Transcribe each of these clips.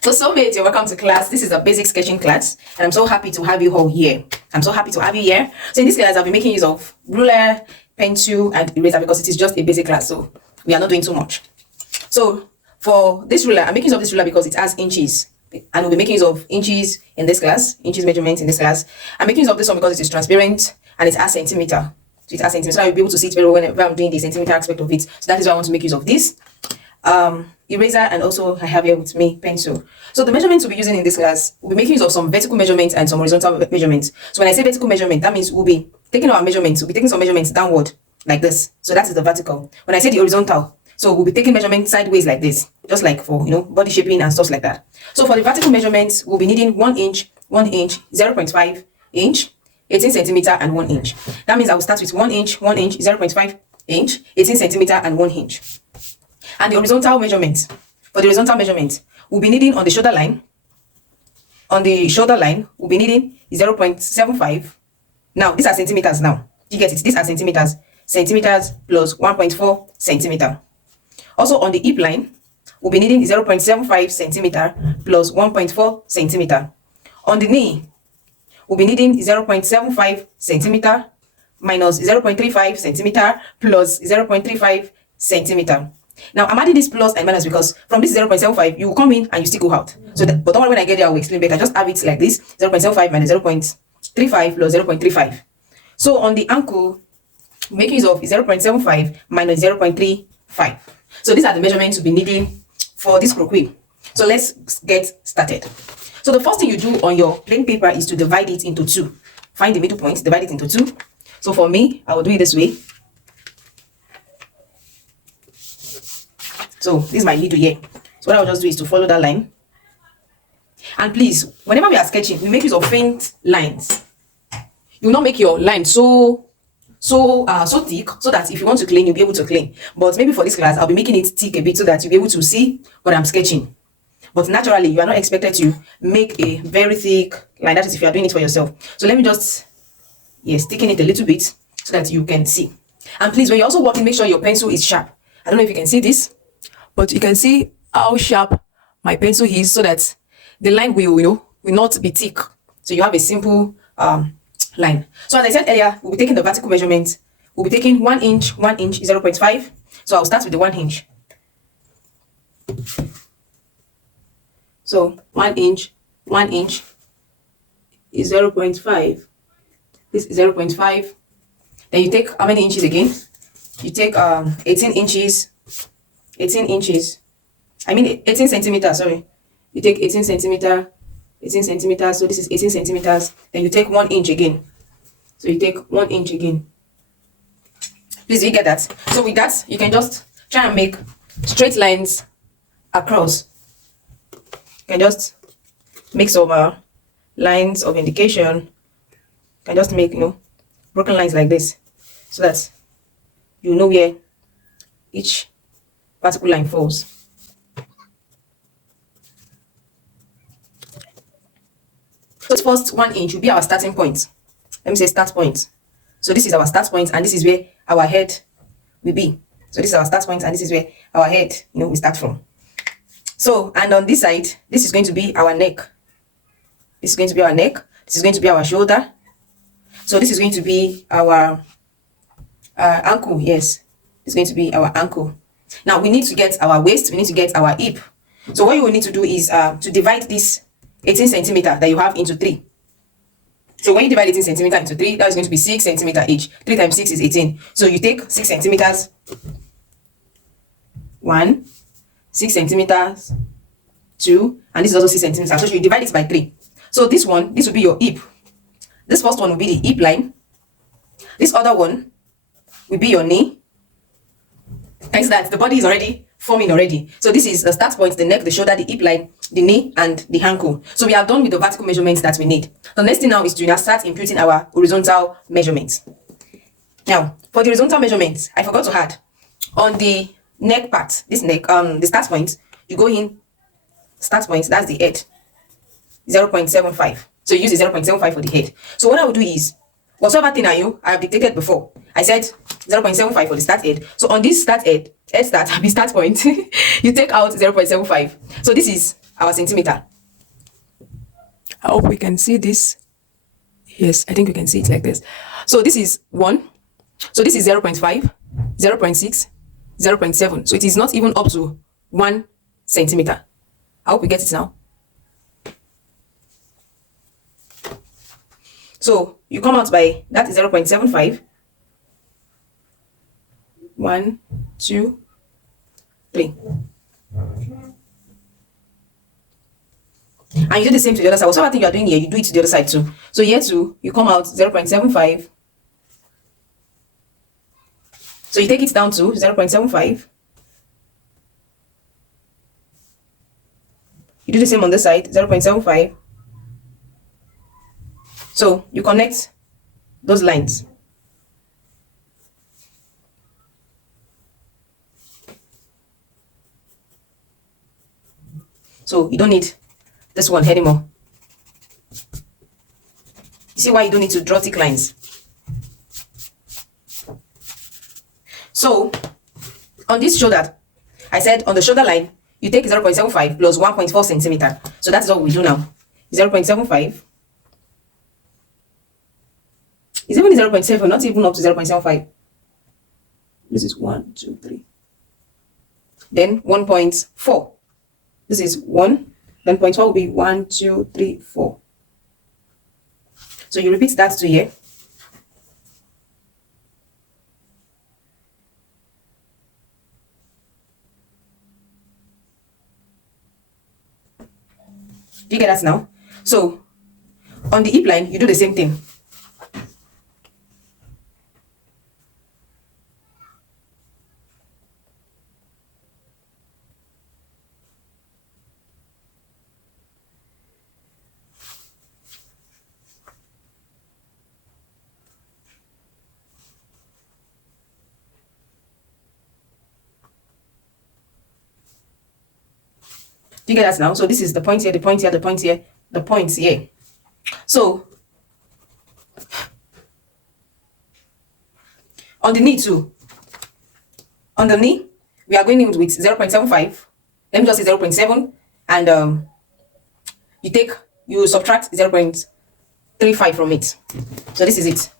So soulmates, you're welcome to class. This is a basic sketching class, and I'm so happy to have you all here. I'm so happy to have you here. So in this class, I'll be making use of ruler, pencil, and eraser because it is just a basic class, so we are not doing too much. So for this ruler, I'm making use of this ruler because it has inches, and we'll be making use of inches in this class, inches measurements in this class. I'm making use of this one because it is transparent and it has centimeter. So it has centimeter, so I'll be able to see it very well whenever I'm doing the centimeter aspect of it. So that is why I want to make use of this. Eraser, and also I have here with me pencil. So the measurements we'll be using in this class, we'll be making use of some vertical measurements and some horizontal measurements. So when I say vertical measurement, that means we'll be taking our measurements, we'll be taking some measurements downward like this. So that is the vertical. When I say the horizontal, so we'll be taking measurements sideways like this, just like for body shaping and stuff like that. So for the vertical measurements, we'll be needing 1 inch, 0.5 inch, 18 centimeter, and 1 inch. That means I will start with 1 inch, 0.5 inch, 18 centimeter, and 1 inch. And the horizontal measurement, for the horizontal measurement, we'll be needing on the shoulder line. On the shoulder line, we'll be needing 0.75. Now, these are centimeters now. You get it? These are centimeters. Centimeters plus 1.4 centimeter. Also on the hip line, we'll be needing 0.75 centimeter plus 1.4 centimeter. On the knee, we'll be needing 0.75 centimeter minus 0.35 centimeter plus 0.35 centimeter. Now, I'm adding this plus and minus because from this 0.75, you will come in and you still go out. So, but don't worry, when I get there, I will explain better. Just have it like this, 0.75 minus 0.35 plus 0.35. So, on the ankle, make use of 0.75 minus 0.35. So, these are the measurements we'll be needing for this croquis. So, let's get started. So, the first thing you do on your plain paper is to divide it into two. Find the middle point, divide it into two. So, for me, I will do it this way. So this is my middle here. So what I'll just do is to follow that line. And please, whenever we are sketching, we make use of faint lines. You will not make your line so thick so that if you want to clean, you'll be able to clean. But maybe for this class, I'll be making it thick a bit so that you'll be able to see what I'm sketching. But naturally, you are not expected to make a very thick line. That is if you are doing it for yourself. So let me just, thicken it a little bit so that you can see. And please, when you're also working, make sure your pencil is sharp. I don't know if you can see this, but you can see how sharp my pencil is so that the line will not be thick. So you have a simple line. So as I said earlier, we'll be taking the vertical measurement. We'll be taking 1 inch, 0.5. So I'll start with the 1 inch. So 1 inch is 0.5. This is 0.5. Then you take how many inches again? You take 18 inches. 18 centimeters, sorry. You take 18 centimeters, so this is 18 centimeters. Then you take 1 inch again. So you take 1 inch again. Please, do you get that? So with that, you can just try and make straight lines across. You can just make some lines of indication. You can just make, broken lines like this so that you know where each vertical line falls. So the first 1 inch will be our starting point. Let me say start point. So this is our start point and this is where our head will be. So this is our start point and this is where our head, we start from. So, and on this side, this is going to be our neck. This is going to be our neck. This is going to be our shoulder. So this is going to be our ankle. Yes, it's going to be our ankle. Now we need to get our waist, we need to get our hip. So what you will need to do is to divide this 18 centimeter that you have into 3. So when you divide 18 centimeter into 3, that is going to be 6 centimeter each. 3 times 6 is 18. So you take 6 centimeters, 1, 6 centimeters, 2, and this is also 6 centimeters. So you divide it by 3. So this will be your hip. This first one will be the hip line. This other one will be your knee. Thanks that the body is already forming already. So this is the start point, the neck, the shoulder, the hip line, the knee, and the ankle. So we are done with the vertical measurements that we need. The next thing now is to start imputing our horizontal measurements. Now, for the horizontal measurements, I forgot to add on the neck part, this neck, the start point, you go in, start point, that's the head, 0.75. So you use the 0.75 for the head. So what I will do is, whatsoever thing I have dictated before, I said 0.75 for the start head. So on this start head start point, you take out 0.75. So this is our centimeter. I hope we can see this. Yes, I think we can see it like this. So this is 1. So this is 0 0.5, 0 0.6, 0 0.7. So it is not even up to 1 centimeter. I hope we get it now. So you come out by, that is 0 0.75. 1, 2, 3. And you do the same to the other side. Whatever thing you are doing here, you do it to the other side too. So here too, you come out 0 0.75. So you take it down to 0 0.75. You do the same on this side, 0 0.75. So you connect those lines. So you don't need this one anymore. You see why you don't need to draw thick lines? So on this shoulder, I said on the shoulder line, you take 0 0.75 plus 1.4 centimeter. So that's what we do now. 0 0.75. It's even 0 0.7, not even up to 0 0.75. This is 1, 2, 3. Then 1.4. This is 1. Then 0.4 will be 1, 2, 3, 4. So you repeat that to here. Do you get that now? So on the hip line, you do the same thing. Do you get that now? So this is the point here, the point here, the point here, the points here. So on the knee too. On the knee, we are going in with 0 0.75. Let me just say 0 0.7, and you subtract 0 0.35 from it. So this is it.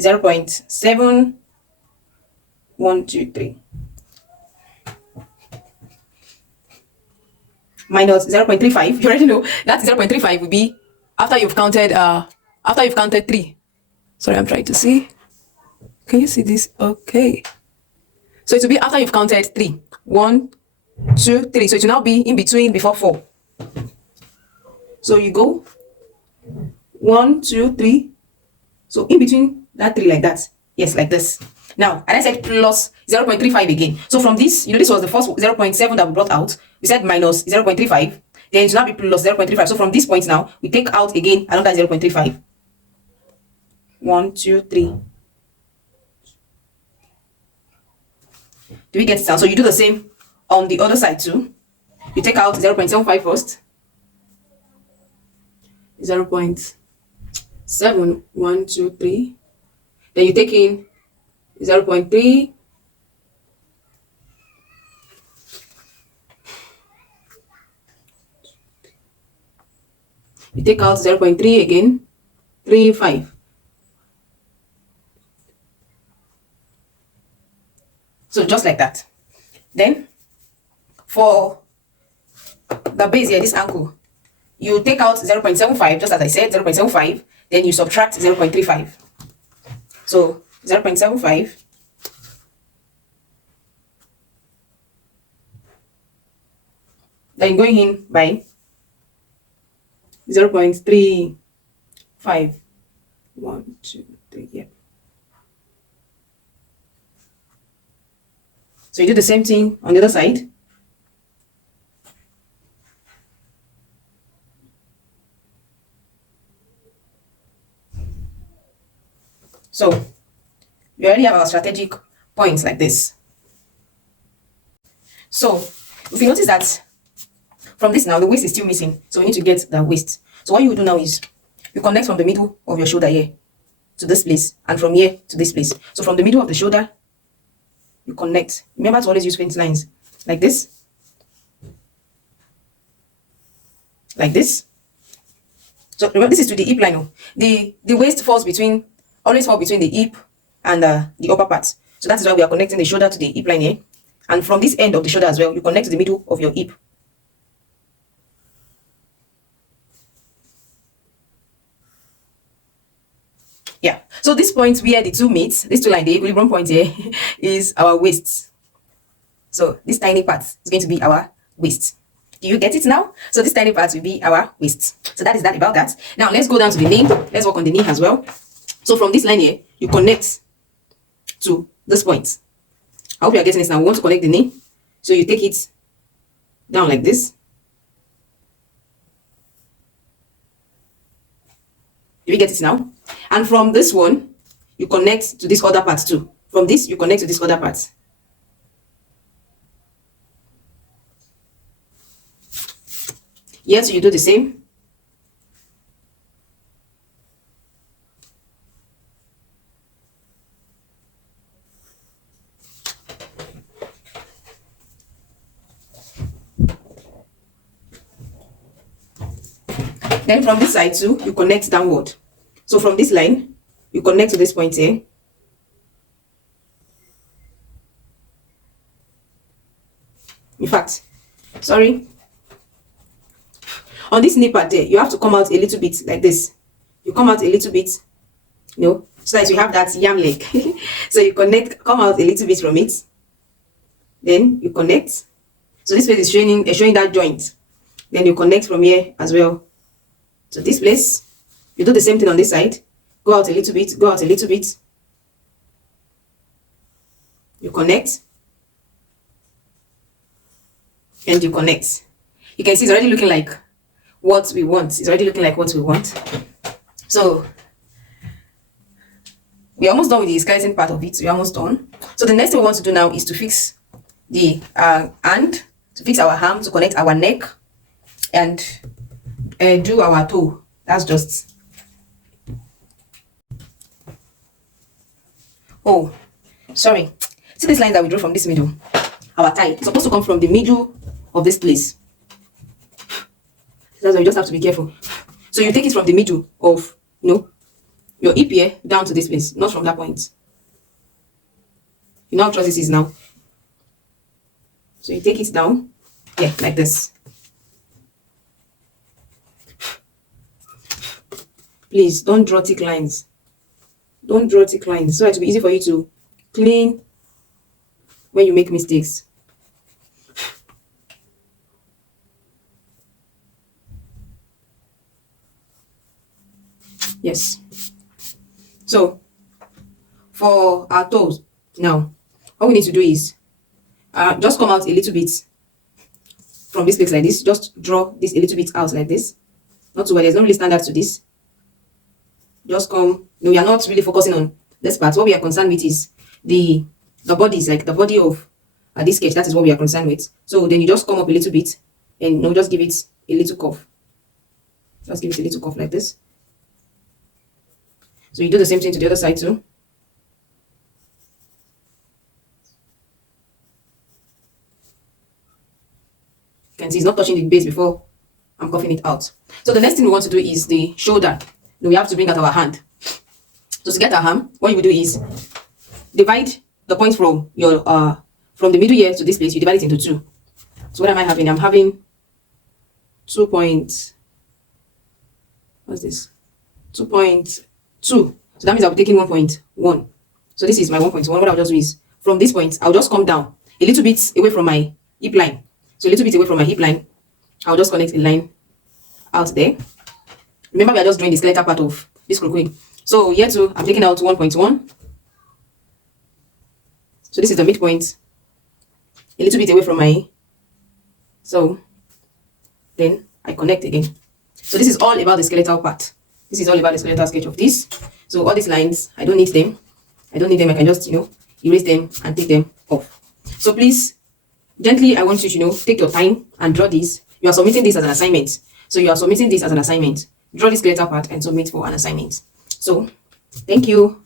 0 0.7, 1, 2, 3. Minus 0 0.35. You already know that 0 0.35 will be after you've counted 3. Sorry, I'm trying to see. Can you see this? Okay. So it will be after you've counted 3. 1, 2, 3. So it will now be in between before 4. So you go 1, 2, 3. So in between that 3 like that. Yes, like this. Now, and I said plus 0 0.35 again. So from this, this was the first 0 0.7 that we brought out. We said minus 0 0.35. Then it will now be plus 0 0.35. So from this point now, we take out again another 0 0.35. 1, 2, 3. Do we get it now? So you do the same on the other side too. You take out 0 0.75 first. 0 0.7, 1, 2, 3. Then you take in 0 0.3. You take out 0 0.3 again. 3, 5. So just like that. Then for the base here, this ankle, you take out 0 0.75, just as I said, 0 0.75. Then you subtract 0 0.35. So 0 0.75. Then going in by 0 0.35. 1, 2, 3, yeah. So you do the same thing on the other side. So we already have our strategic points like this. So if you notice that from this now, the waist is still missing. So we need to get the waist. So what you will do now is you connect from the middle of your shoulder here to this place, and from here to this place. So from the middle of the shoulder, you connect. Remember to always use faint lines like this. like this. So remember, this is to the hip line. Oh. The waist always fall between the hip and the upper part. So that is why we are connecting the shoulder to the hip line here. And from this end of the shoulder as well, you connect to the middle of your hip. Yeah. So this point where the two meet, these two lines, the equilibrium point here, is our waist. So this tiny part is going to be our waist. Do you get it now? So this tiny part will be our waist. So that is that about that. Now let's go down to the knee. Let's work on the knee as well. So from this line here, you connect to this point. I hope you are getting this now. We want to connect the knee. So you take it down like this. Do you get it now? And from this one, you connect to this other part too. From this, you connect to this other part. Here, so you do the same. Then from this side too, you connect downward. So from this line, you connect to this point here. In fact, sorry. On this knee part there, you have to come out a little bit like this. You come out a little bit, you know, so that you have that yam leg. So you come out a little bit from it. Then you connect. So this place is showing that joint. Then you connect from here as well. So this place, you do the same thing on this side. Go out a little bit, go out a little bit. You connect. And you connect. You can see it's already looking like what we want. It's already looking like what we want. So we're almost done with the skeleton part of it. We're almost done. So the next thing we want to do now is to fix the hand, to fix our arm, to connect our neck, and do our toe. That's just. Oh, sorry. See this line that we drew from this middle? Our thigh. It's supposed to come from the middle of this place. That's why you just have to be careful. So you take it from the middle of, you know, your hip here down to this place, not from that point. You know how trust this is now. So you take it down, yeah, like this. Please don't draw thick lines. Don't draw thick lines, so it will be easy for you to clean when you make mistakes. Yes. So for our toes now, all we need to do is just come out a little bit from this place like this. Just draw this a little bit out like this. Not too well. There's no really standard to this. Just come. No, we are not really focusing on this part. What we are concerned with is the bodies, like the body of this sketch. That is what we are concerned with. So then you just come up a little bit and just give it a little curve. Just give it a little curve like this. So you do the same thing to the other side too. You can see it's not touching the base before I'm coughing it out. So the next thing we want to do is the shoulder. Then we have to bring out our hand. So to get our arm, what you will do is divide the point from your from the middle here to this place. You divide it into two. So what am I having? I'm having 2 point. What's this? 2.2. So that means I'll be taking 1.1. So this is my 1.1. What I'll just do is from this point, I'll just come down a little bit away from my hip line. So a little bit away from my hip line, I'll just connect a line out there. Remember, we are just doing the skeletal part of this croquis. So here too, I'm taking out 1.1. So this is the midpoint, a little bit away from my. So then I connect again. So this is all about the skeletal part. This is all about the skeletal sketch of this. So all these lines, I don't need them. I don't need them. I can just, erase them and take them off. So please, gently, I want you to, take your time and draw this. You are submitting this as an assignment. So you are submitting this as an assignment. Draw the skeletal part and submit for an assignment. So, thank you.